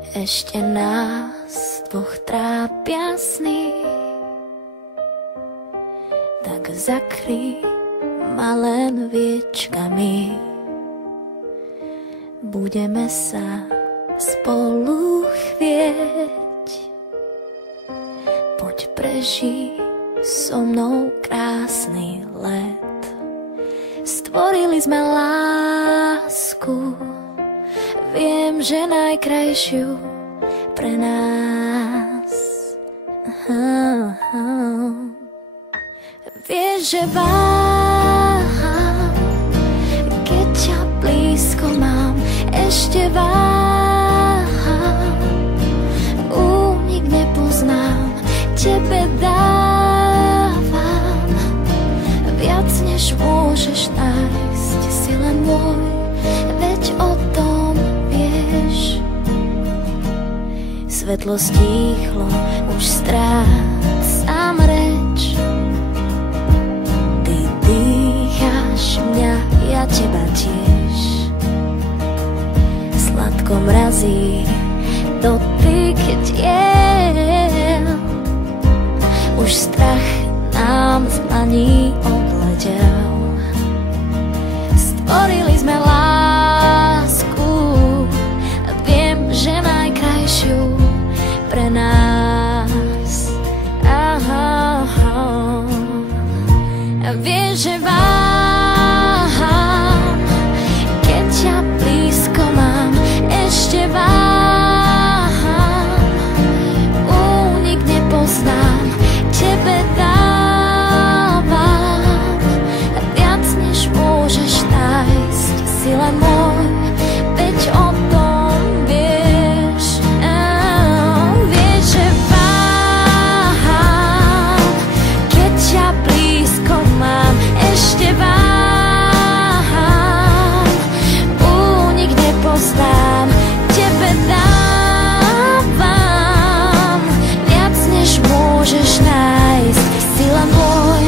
Ešte nás dvoch trápia sny, tak zakry ma len viečkami. Budeme sa spolu chvieť, poď prežij so mnou krásny let. Stvorili sme lásku, viem, že najkrajšiu pre nás. Vieš, že váham, keď ťa blízko mám, ešte váham, únik nepoznám, tebe dávam viac, než môžeš nájsť, si len môj, veď o tom vieš. Svetlo stíchlo, už strácam reč, ty dýcháš mňa, ja teba tiež. Sladko mrazí dotyk tiel, už strach nám z dlaní odletel. Stvorili sme lásku, viem, že najkrajšiu pre nás. Vieš, že váham, keď ťa blízko mám, ešte váham, únik nepoznám, tebe dávam viac, než môžeš nájsť, si len môj, veď o tom vieš. Vieš, že váham, keď ťa blízko mám, ešte váham, únik nepoznám, tebe dávam viac, než môžeš nájsť, si len môj,